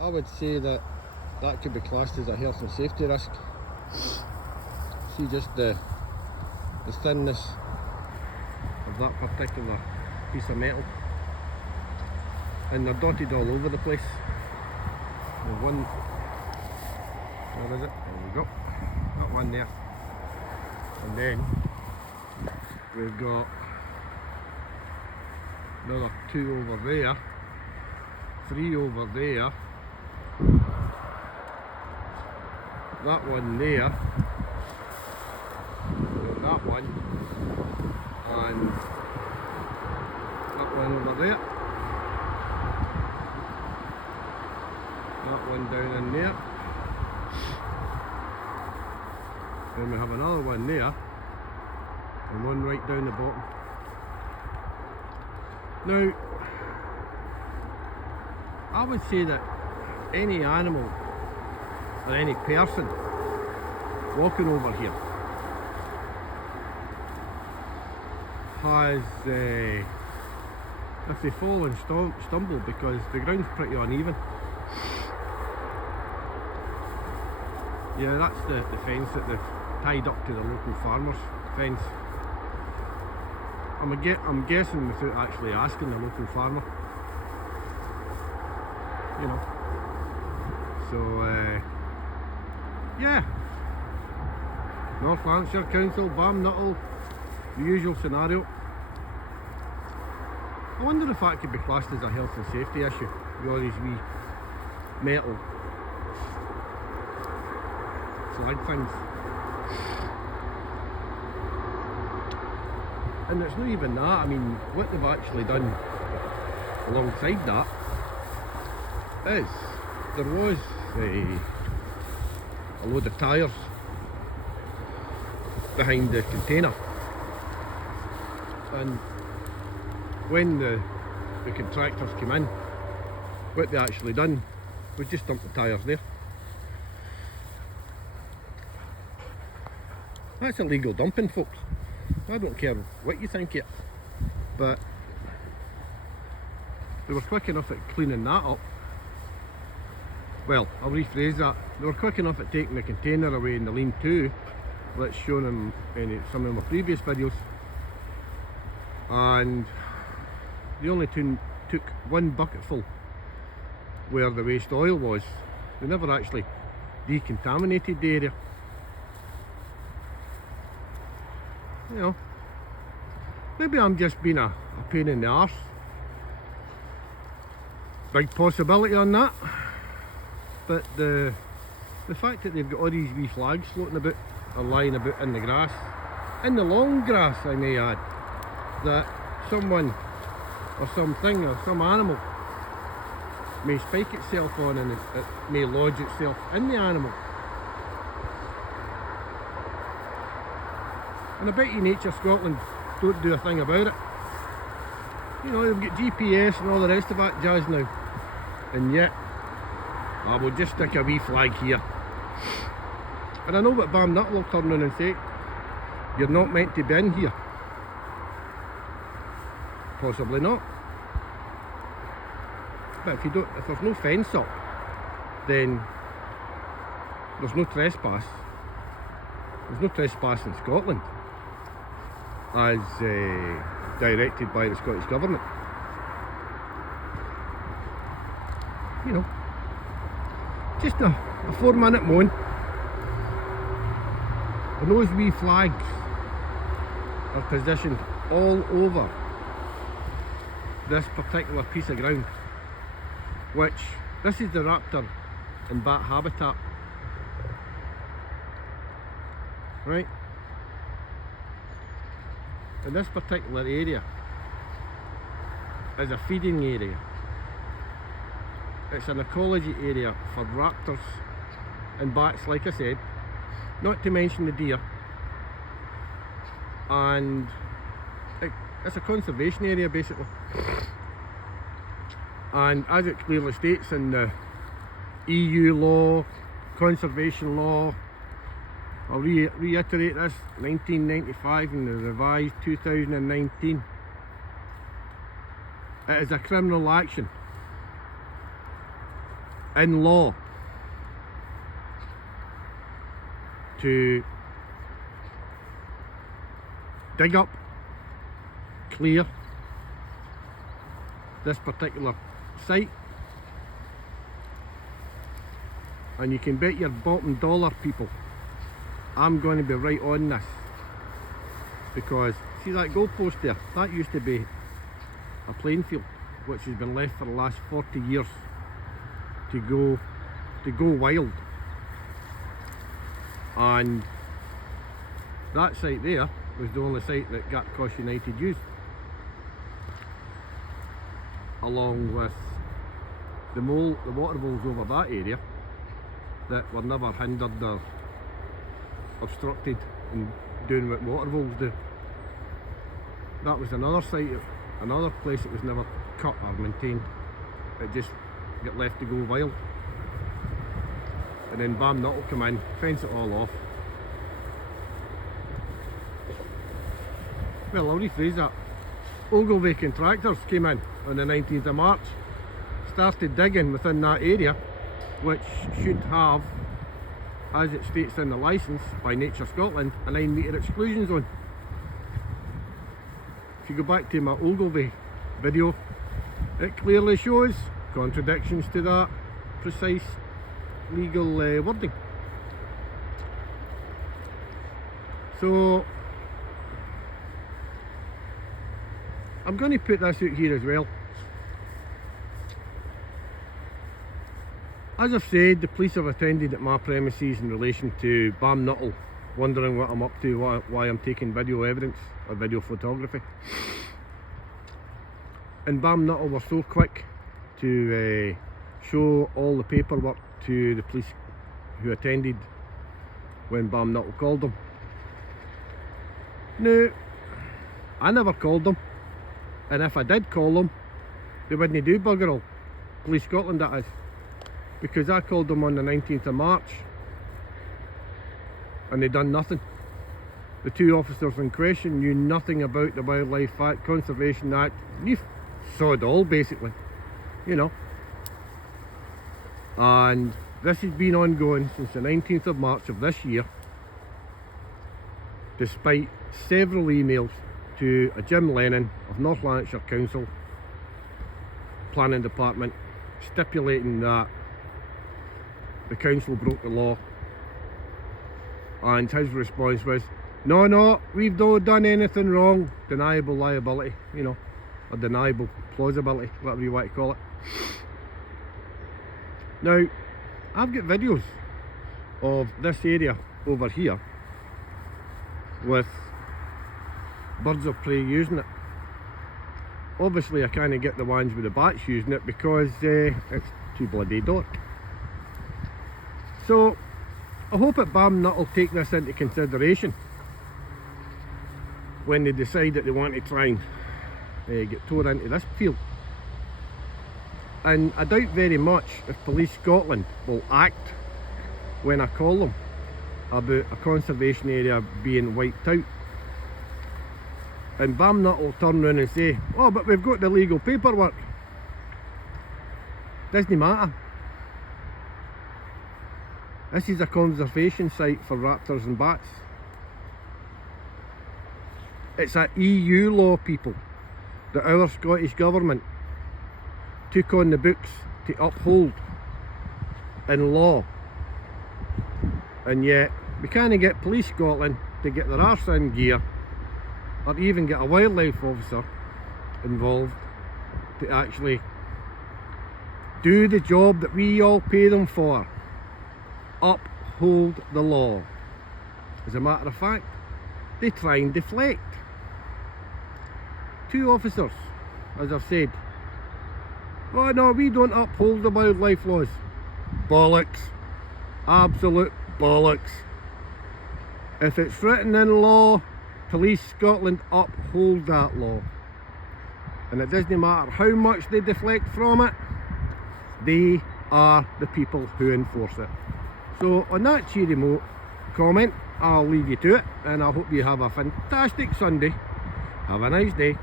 I would say that could be classed as a health and safety risk. See just the thinness of that particular piece of metal, and they're dotted all over the place. There's one, where is it? There we go, that one there, and then we've got another 2 over there, 3 over there, that one there, that one, and that one over there, that one down in there, then we have another one there, and one right down the bottom. Now, I would say that any animal or any person walking over here has, if they fall and stumble, because the ground's pretty uneven. Yeah, that's the fence that they've tied up to the local farmer's fence. I'm guessing without actually asking the local farmer, you know. So yeah, North Lanarkshire Council, Bam Nuttall, the usual scenario. I wonder if that could be classed as a health and safety issue with all these wee metal flag things. And it's not even that. I mean, what they've actually done alongside that is there was a load of tyres behind the container, and when the contractors came in, what they actually done was just dump the tyres there. That's illegal dumping, folks. I don't care what you think yet, but they were quick enough at cleaning that up. Well, I'll rephrase that. They were quick enough at taking the container away in the lean-to that's shown in some of my previous videos, and they only took one bucketful where the waste oil was. They never actually decontaminated the area. You know, maybe I'm just being a pain in the arse. Big possibility on that. But the fact that they've got all these wee flags floating about or lying about in the grass, in the long grass I may add, that someone or something or some animal may spike itself on, and it may lodge itself in the animal. And I bet you Nature Scotland don't do a thing about it. You know, they've got GPS and all the rest of that jazz now, and yet I will just stick a wee flag here. And I know what Bam Nuttall will turn around and say, you're not meant to be in here. Possibly not. But if there's no fence up, then there's no trespass. There's no trespass in Scotland, as directed by the Scottish Government. You know, just a 4-minute moan. And those wee flags are positioned all over this particular piece of ground, which this is the raptor and bat habitat, right? And this particular area is a feeding area. It's an ecology area for raptors and bats, like I said, not to mention the deer. And it's a conservation area basically. And as it clearly states in the EU law, conservation law, I'll reiterate this, 1995 and the revised 2019, it is a criminal action in law to dig up, clear this particular site, and you can bet your bottom dollar, people, I'm going to be right on this, because see that goalpost there, that used to be a playing field which has been left for the last 40 years to go wild, and that site there was the only site that Gartcosh United used, along with the water moles over that area that were never hindered or obstructed in doing what water voles do. That was another site, another place that was never cut or maintained. It just got left to go wild. And then Bam Nut will come in, fence it all off. Well, I'll rephrase that. Ogilvy contractors came in on the 19th of March, started digging within that area, which should have, as it states in the licence by Nature Scotland, a 9 metre exclusion zone. If you go back to my Ogilvy video, it clearly shows contradictions to that precise legal wording. So I'm going to put this out here as well. As I've said, the police have attended at my premises in relation to Bam Nuttall, wondering what I'm up to, why I'm taking video evidence or video photography. And Bam Nuttall were so quick to show all the paperwork to the police who attended when Bam Nuttall called them. Now, I never called them, and if I did call them, they wouldn't do bugger all. Police Scotland, that is. Because I called them on the 19th of March and they done nothing. The two officers in question knew nothing about the Wildlife Conservation Act. You sod all, basically, you know. And this has been ongoing since the 19th of March of this year, despite several emails to a Jim Lennon of North Lanarkshire Council Planning Department stipulating that the council broke the law, and his response was, no, we've not done anything wrong. Deniable liability, you know, or deniable plausibility, whatever you want to call it. Now, I've got videos of this area over here with birds of prey using it. Obviously I can't get the ones with the bats using it because it's too bloody dark. So I hope that Bam Nut will take this into consideration when they decide that they want to try and get tore into this field. And I doubt very much if Police Scotland will act when I call them about a conservation area being wiped out. And Bam Nut will turn around and say, oh, but we've got the legal paperwork. Doesn't matter. This is a conservation site for raptors and bats. It's an EU law, people, that our Scottish government took on the books to uphold in law. And yet we can't get Police Scotland to get their arse in gear, or even get a wildlife officer involved to actually do the job that we all pay them for. Uphold the law. As a matter of fact, they try and deflect. Two officers, as I've said, oh no, we don't uphold the wildlife laws. Bollocks. Absolute bollocks. If it's written in law, Police Scotland uphold that law. And it doesn't matter how much they deflect from it, they are the people who enforce it. So on that cheery comment, I'll leave you to it, and I hope you have a fantastic Sunday. Have a nice day.